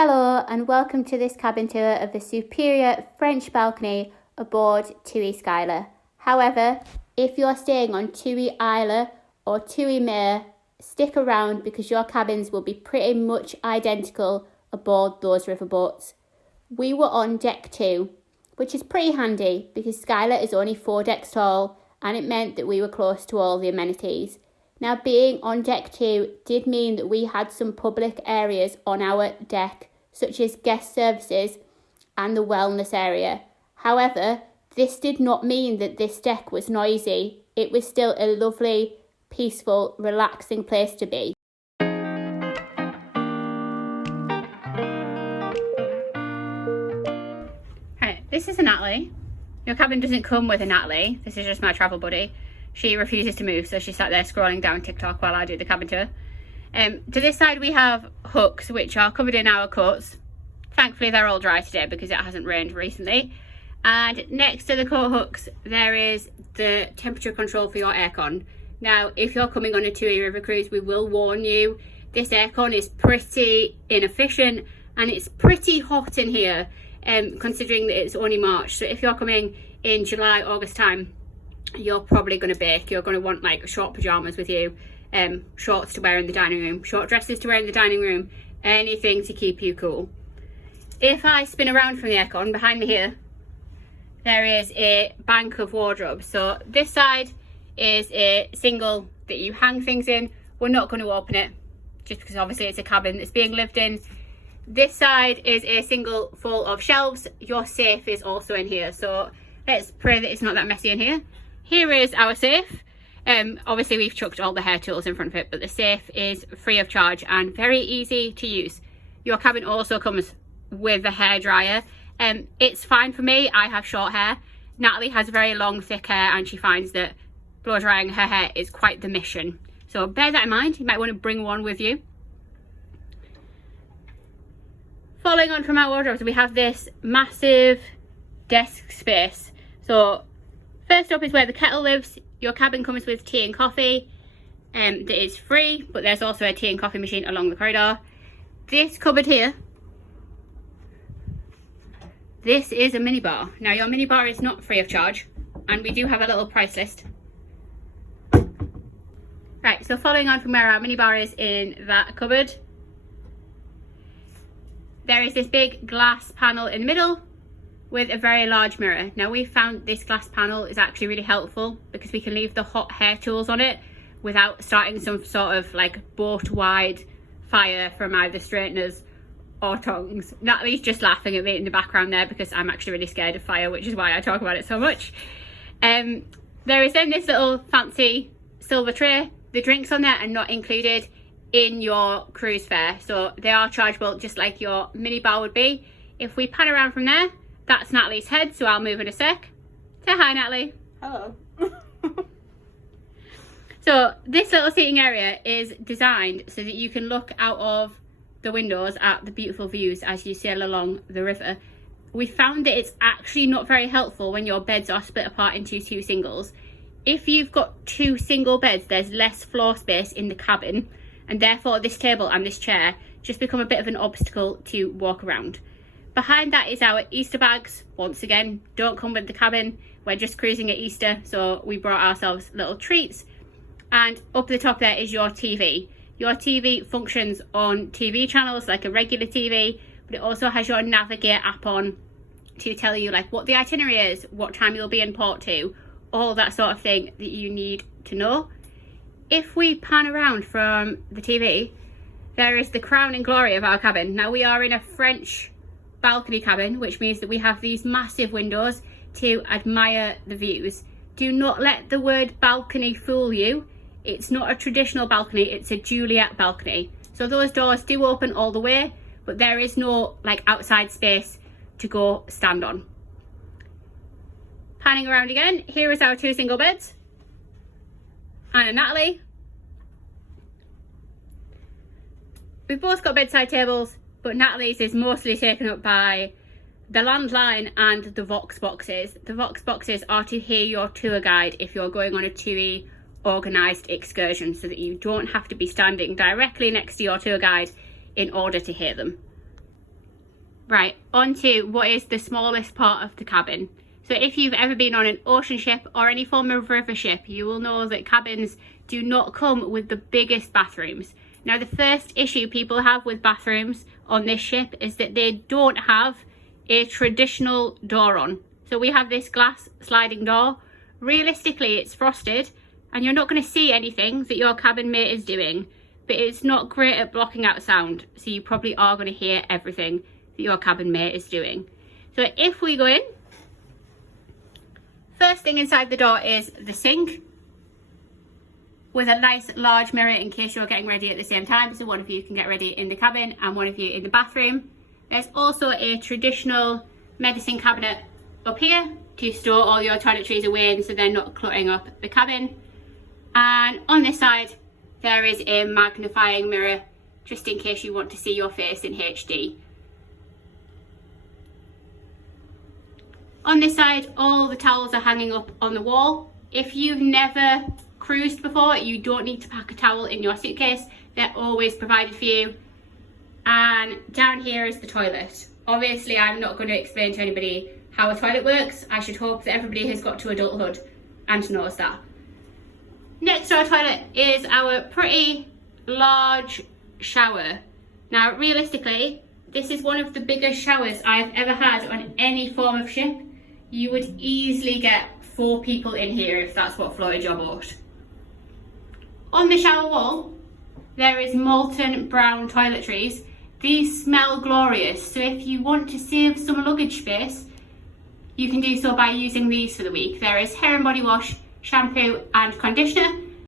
Hello and welcome to this cabin tour of the superior French balcony aboard TUI Skyla. However, if you're staying on TUI Isla or TUI Mare, stick around because your cabins will be pretty much identical aboard those riverboats. We were on deck 2, which is pretty handy because Skyla is only 4 decks tall and it meant that we were close to all the amenities. Now, being on deck 2 did mean that we had some public areas on our deck, such as guest services and the wellness area. However, this did not mean that this deck was noisy. It was still a lovely, peaceful, relaxing place to be. Hi, this is a Natalie. Your cabin doesn't come with a Natalie. This is just my travel buddy. She refuses to move, so she sat there scrolling down TikTok while I do the cabin tour. To this side we have hooks, which are covered in our coats. Thankfully they're all dry today because it hasn't rained recently. And next to the coat hooks there is the temperature control for your aircon. Now, if you're coming on a TUI river cruise, we will warn you, this aircon is pretty inefficient and it's pretty hot in here, considering that it's only March. So if you're coming in July, August time, you're probably going to bake. You're going to want like short pajamas with you, shorts to wear in the dining room, short dresses to wear in the dining room, anything to keep you cool. If I spin around from the aircon, behind me here, there is a bank of wardrobes. So this side is a single that you hang things in. We're not going to open it, just because obviously it's a cabin that's being lived in. This side is a single full of shelves. Your safe is also in here, so let's pray that it's not that messy in here. Here is our safe. Obviously we've chucked all the hair tools in front of it, but the safe is free of charge and very easy to use. Your cabin also comes with a hairdryer. It's fine for me, I have short hair. Natalie has very long thick hair and she finds that blow drying her hair is quite the mission. So bear that in mind, you might want to bring one with you. Following on from our wardrobes, we have this massive desk space. So first up is where the kettle lives. Your cabin comes with tea and coffee that is free, but there's also a tea and coffee machine along the corridor. This cupboard here, this is a minibar. Now your minibar is not free of charge and we do have a little price list. Right, so following on from where our minibar is in that cupboard, there is this big glass panel in the middle with a very large mirror. Now we found this glass panel is actually really helpful because we can leave the hot hair tools on it without starting some sort of like boat wide fire from either straighteners or tongs. Natalie's just laughing at me in the background there because I'm actually really scared of fire, which is why I talk about it so much. There is then this little fancy silver tray. The drinks on there are not included in your cruise fare, so they are chargeable just like your minibar would be. If we pan around from there, that's Natalie's head, so I'll move in a sec. Say hi, Natalie. Hello. So this little seating area is designed so that you can look out of the windows at the beautiful views as you sail along the river. We found that it's actually not very helpful when your beds are split apart into 2 singles. If you've got 2 single beds, there's less floor space in the cabin, and therefore this table and this chair just become a bit of an obstacle to walk around. Behind that is our Easter bags. Once again, don't come with the cabin. We're just cruising at Easter, so we brought ourselves little treats. And up the top there is your TV. Your TV functions on TV channels like a regular TV, but it also has your Navigate app on to tell you like what the itinerary is, what time you'll be in port to, all that sort of thing that you need to know. If we pan around from the TV, there is the crown and glory of our cabin. Now we are in a French balcony cabin, which means that we have these massive windows to admire the views. Do not let the word balcony fool you. It's not a traditional balcony, it's a Juliet balcony. So those doors do open all the way, but there is no like outside space to go stand on. Panning around again, here is our 2 single beds. Anna and Natalie. We've both got bedside tables, but Natalie's is mostly taken up by the landline and the Vox boxes. The Vox boxes are to hear your tour guide if you're going on a TUI organised excursion, so that you don't have to be standing directly next to your tour guide in order to hear them. Right, on to what is the smallest part of the cabin. So if you've ever been on an ocean ship or any form of river ship, you will know that cabins do not come with the biggest bathrooms. Now, the first issue people have with bathrooms on this ship is that they don't have a traditional door on. So we have this glass sliding door. Realistically, it's frosted and you're not going to see anything that your cabin mate is doing, but it's not great at blocking out sound. So you probably are going to hear everything that your cabin mate is doing. So if we go in, first thing inside the door is the sink with a nice large mirror in case you're getting ready at the same time. So one of you can get ready in the cabin and one of you in the bathroom. There's also a traditional medicine cabinet up here to store all your toiletries away in so they're not cluttering up the cabin. And on this side, there is a magnifying mirror just in case you want to see your face in HD. On this side, all the towels are hanging up on the wall. If you've never cruised before, you don't need to pack a towel in your suitcase. They're always provided for you. And down here is the toilet. Obviously, I'm not going to explain to anybody how a toilet works. I should hope that everybody has got to adulthood and knows that. Next to our toilet is our pretty large shower. Now, realistically, this is one of the biggest showers I've ever had on any form of ship. You would easily get 4 people in here if that's what floated your boat. On the shower wall, there is molten brown toiletries. These smell glorious, so if you want to save some luggage space, you can do so by using these for the week. There is hair and body wash, shampoo and conditioner,